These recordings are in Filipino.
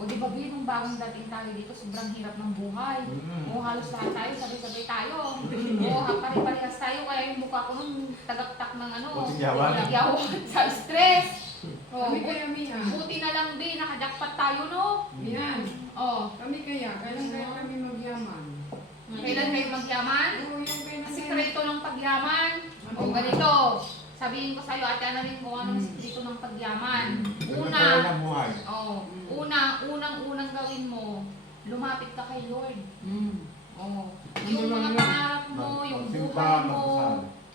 O di ba, Bi, nung bagong dating tayo dito, sobrang hirap ng buhay. Mm. O halos lahat tayo, sabay-sabay tayo. O pare-parehas tayo, kaya yung mukha ko nung tagaktak ng ano, nagyawan sa stress. O, Kami kaya, Mia. buti na lang, Bi, nakajakpat tayo, no? Yan. O, Kami kaya, kailan kaya kami magyaman? kailan kayo magyaman? Oo, yung kaya Ang sikreto ng pagyaman. O ganito, sabihin ko sa'yo, ate Annalyn, kung anong sikreto ng pagyaman. Una, Nagkaroon ng buhay. oh, una, unang-unang gawin mo, lumapit ka kay Lord. Mm. Oh, yung mga pangarap mo, yung buhay mo,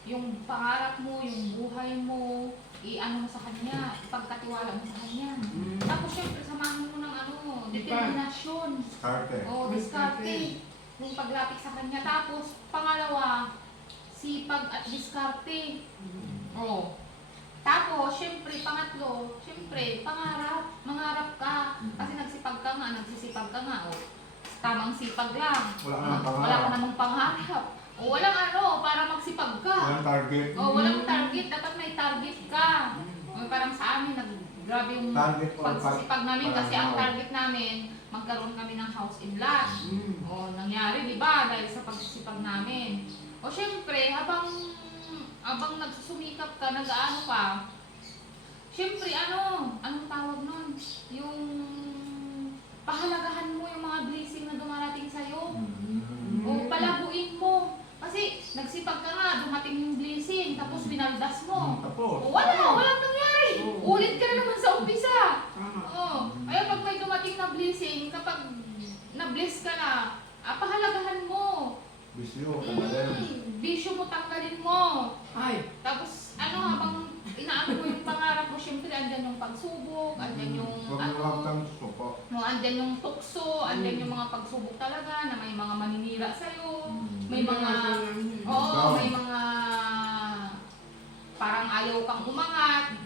yung pangarap mo, yung buhay mo, i-ano mo sa kanya, ipagkatiwala mo sa kanya. Mm. Tapos syempre, samahan mo ng ano, determinasyon. Karte. Oh, diskarte. Yung paglapit sa kanya. Tapos, pangalawa, sipag at diskarte. Oh. Tapos, syempre, pangatlo, syempre, pangarap. Mangarap ka. Kasi nagsipag ka nga, nagsisipag ka nga. Oh. Tamang sipag lang. Wala ka ng pangarap. Wala ka namang pangarap. O walang ano, para magsipag ka. Walang target. O walang target, dapat may target ka. O, parang sa amin, nag, grabe yung Target or pagsisipag namin kasi ang parang- target namin, magkaroon kami ng house in lot. Mm. O, nangyari, di ba? Dahil sa pagsisipag namin. O, syempre, habang, habang nagsusumikap ka, nag-ano ka, syempre, ano, anong tawag nun? Yung pahalagahan mo yung mga blessing na dumarating sa'yo. Mm. O, palaguin mo. Kasi, nagsipag ka nga, dumating yung blessing, tapos binaldas mo. Tapos. O, wala, walang nangyari. Oo. Ulit ka na naman sa umpisa. Tama. Oo. Kaya pag may dumating na blessing, kapag na-bless ka na, ah, pahalagahan mo. Bisyo. Tagalin. Mm, bisyo mo, tanggalin mo. Andyan yung tukso, andyan yung mga pagsubok talaga, na may mga maninira sa'yo, may mga, oo, may mga, parang ayaw kang umangat,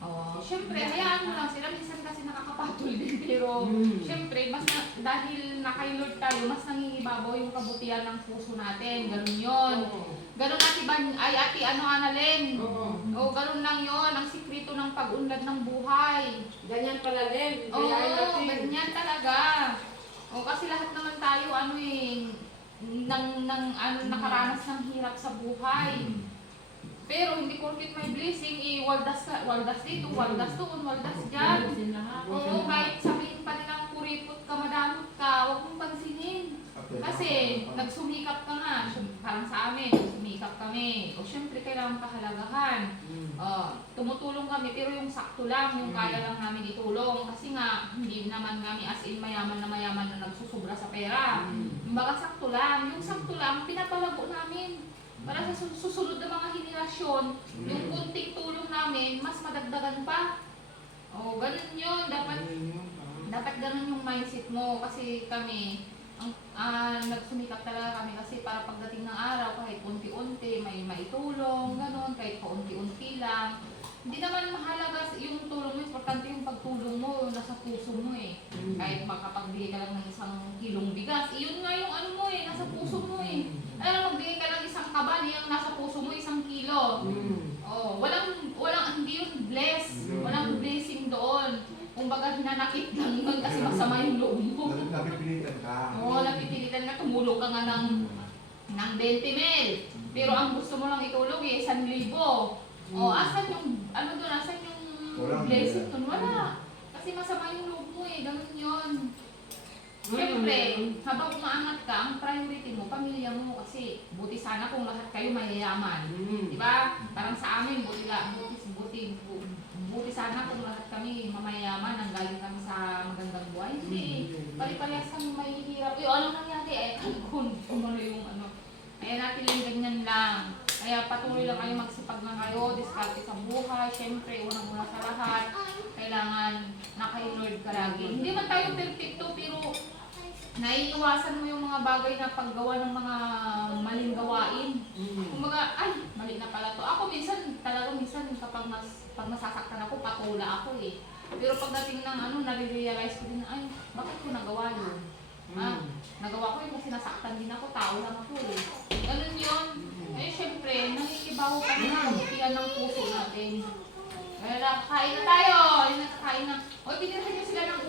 Oo, syempre, hayaan mo lang sila. Minsan kasi nakakapatol din. Pero, Mm. syempre, mas na, dahil na kay Lord tayo, mas nangingibabaw yung kabutihan ng puso natin. Ganun yon. Oo. Ganun ati ban, ay ati ano Annalyn. Oo. Oo, ganun lang yon ang sikreto ng pag-unlad ng buhay. Ganyan pala din. Oo, Gayahin natin. ganyan talaga. O kasi lahat naman tayo, ano eh, nang, nang, ano, nakaranas ng hirap sa buhay. Pero hindi porket may blessing, eh, waldas ka, waldas dito, waldas doon, waldas dyan. Oo, kahit sabihin pa nilang kuripot ka, madamot ka, huwag mong pansinin. Kasi nagsumikap ka nga, parang sa amin, kami. O syempre kailangan pahalagahan. Mm. Uh, tumutulong kami, pero yung sakto lang, yung kaya lang namin itulong. Kasi nga, hindi naman kami as in mayaman na mayaman na nagsusubra sa pera. Mm. Kumbaga sakto lang. Yung sakto lang, pinapalago namin. Para sa sus- susunod na mga henerasyon, yung kunting tulong namin, mas madagdagan pa. O, ganun yun. Dapat ah. dapat ganun yung mindset mo kasi kami ang ah, nagsumikap talaga kami kasi para pagdating ng araw kahit unti-unti may maitulong ganun kahit paunti-unti lang hindi naman mahalaga yung tulong mo importante yung pagtulong mo nasa puso mo eh Mm. kahit makapagbigay ka lang ng isang kilong bigas iyon nga yung ano mo eh nasa puso mo eh alam magbigay ka ng isang kaban yung nasa puso mo isang kilo Mm. Oh, walang walang hindi yun bless. Walang blessing doon. Kumbaga hinanakit lang yun kasi masama yung loob mo. Napipilitan ka. Oo, napipilitan ka, tumulong ka nga ng, ng 20 mil. Pero ang gusto mo lang itulong eh, 1,000. Oh, asan yung, ano doon, asan yung Walang blessing bless. doon? Wala. Kasi masama yung loob mo eh, ganun yun. Siyempre, habang umaangat ka, ang priority mo, pamilya mo kasi buti sana kung lahat kayo mayayaman. Mm. Di ba? Parang sa amin, buti, la, buti, buti, bu- buti sana kung lahat kami mamayaman, ang galing kami sa magandang buhay. Hindi. Pari-parehas kami mahihirap. Yung ano nangyari, eh, kung, kung ano yung ano. Kaya natin lang ganyan lang. Kaya patuloy lang kayo magsipag na kayo, diskarte sa buhay. Siyempre, unang-una sa lahat, kailangan na kay Lord ka lagi. Hindi man tayo perfecto, pero naiiwasan mo yung mga bagay na paggawa ng mga maling gawain. Mm. Kumbaga, ay, mali na pala to. Ako minsan, talaga minsan kapag nas, pag nasasaktan ako, patula ako eh. Pero pagdating ng ano, nare-realize ko din, ay, bakit ko nagawa yun? Ah, nagawa ko yun kasi nasaktan din ako, tao lang ako eh. Ganun yun. Eh, syempre, nangikibaho kami ng kabutihan ng puso natin. Kaya na, kain na tayo! Ayun na, kain na. O, binirhan niyo sila ng